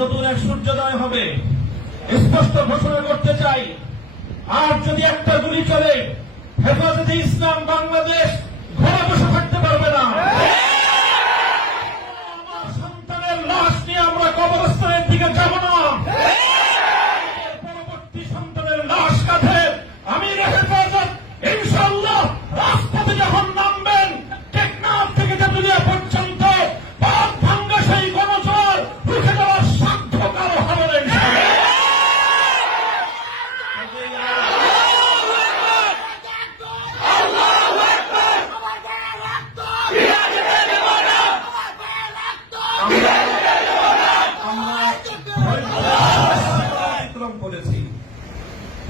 নতুন এক সূর্যোদয় হবে, স্পষ্ট ঘোষণা করতে চাই। আর যদি একটা গুলি চলে, হেফাজতে ইসলাম বাংলাদেশ ঘরে বসে থাকতে পারবে না। আমার সন্তানের লাশ নিয়ে আমরা কবরস্থানের দিকে যাব না। পরবর্তী সন্তানের লাশ কাঁধে আমির হেফাজত ইনশাআল্লাহ রাজপথে যখন নামবেন, টেকনাফ থেকে তেতুলিয়া পর্যন্ত পাক ভাঙ্গা সেই গণজোয়ার রুখে দেওয়ার সাধ্য কারো হবে না।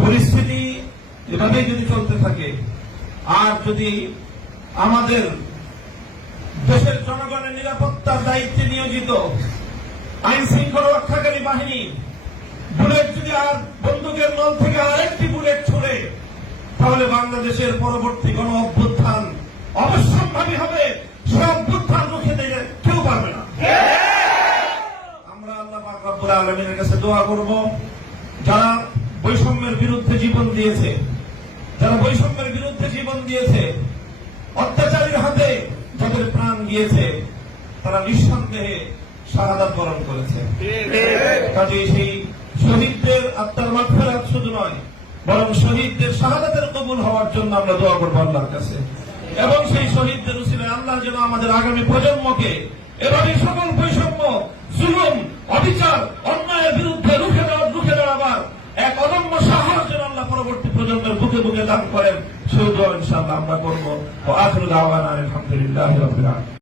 পরিস্থিতি এভাবেই যদি চলতে থাকে, আর যদি আমাদের দেশের জনগণের নিরাপত্তার দায়িত্বে নিয়োজিত আইন শৃঙ্খলা রক্ষাকারী বাহিনী বুলেট যদি আর বন্দুকের নল থেকে আরেকটি বুলেট ছুড়ে, তাহলে বাংলাদেশের পরবর্তী গণ অভ্যুত্থান অবশ্যম্ভাবী হবে। সে অভ্যুত্থান রুখে দিতে কেউ পারবে না। আমরা আল্লাহ পাক রব্বুল আলামিনের কাছে দোয়া করব, যারা বৈষম্যের বিরুদ্ধে জীবন দিয়েছে, অত্যাচারীর হাতে যাদের প্রাণ গিয়েছে, তারা নিঃসন্দেহে শাহাদাত বরণ করেছে। কাজে সেই শহীদদের আত্মার মাগফিরাত শুধু নয়, বরং শহীদদের শাহাদাতের কবুল হওয়ার জন্য আমরা দোয়া করবো আল্লাহর কাছে। এবং সেই শহীদদের উসিলায় আল্লাহ যেন আমাদের আগামী প্রজন্মকে এভাবে সকল বৈষম্য, জুলুম, অবিচার, অন্যায়ের বিরুদ্ধে রুখে দেওয়ার এক অদম্য সাহস যেন আল্লাহ পরবর্তী প্রজন্মের বুকে বুকে দান করেন, সেই দোয়া ইনশাআল্লাহ আমরা করবো। আখিরু দাওয়ানা আলহামদুলিল্লাহি রাব্বিল আলামিন।